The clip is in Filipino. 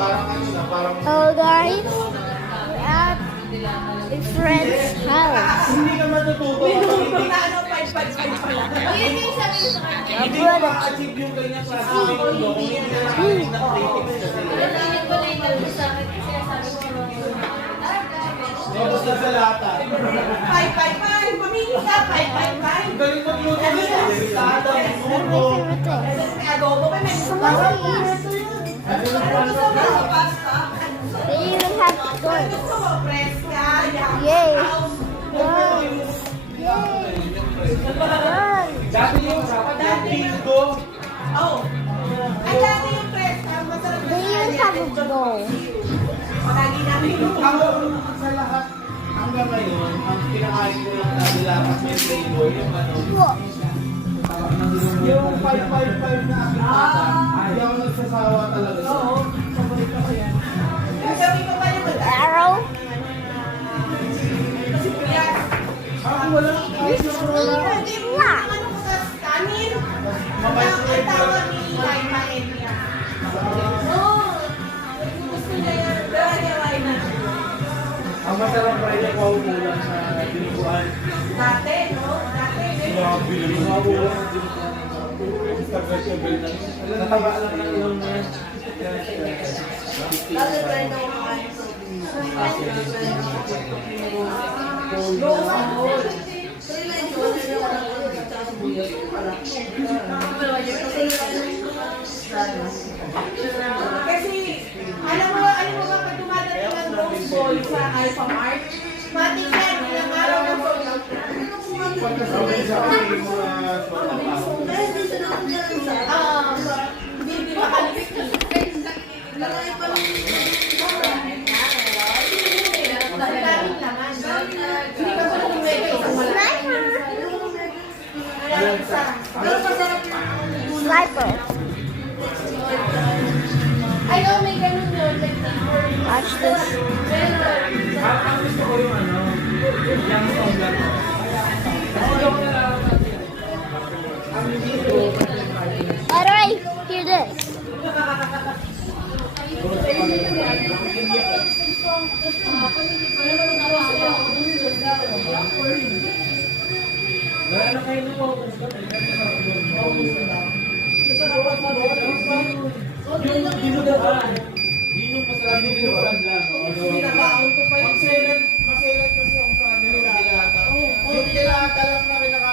Hello guys, we're at a friend's house. Hindi ka matututo. Minutong na ano, 555 pala. Yun yung sabi ko sa kanya. Hindi mo ma-achieve yung ganyan klase ng video kung hindi ka nakakain ng critics sa sila. Hindi ko na yung sa akin kasi sabi ko Tapos na sa lata. 555, mamili ka, 555. Galing magluto na sa listada. May adobo, may gusto mo. Ano gusto mo sa pasta? They even have Ano doors. gusto mo, fresca, Yay! yam, Yay! Yay! Dati yung bingo. Oh, ang dati yung fresca, masarap na They even have a bowl. Lagi namin yung Ako, sa lahat, hanggang ngayon, ang kinakain ko lang na nilakas may flavor, yung ano, What? yung 555 na akikata, hindi ako nagsasawa talaga. Oo, paborito ko yan. Sabi ko pa yung Arrow? kasi kuya, Ako wala. hindi mo ano ko sa kanin. Ang tawag ni Laima Elia. Oo, gusto niya yan. Dahil niya Laima. Ang masarap pa rin ako ulan sa dinuguan. Dati, no? Dati. Grabe na yung mga ulan sa dinuguan. Nataba lang ng ilong na yan. Lalo try na ako mga kasi, alam mo ba pag dumadating ang Rose Boy sa Alpha Mart, matik yan, ilang araw na po. Pagkasabay sa akin yung mga soda pa. Hindi ba alis Hindi ka pa kumwede isang malaki. Pero masarap na. Sniper. I know may ganun yun. Watch this. Ang gusto ko yung ano, yung song lang. Alright, hear this. Wala na kayo nung yung dinuguan. Yun yung masarap yung dinuguan lang. Pinabaon ko pa yun. Maselan kasi ako sa ano yung dilata. Yung dilata lang na kinakain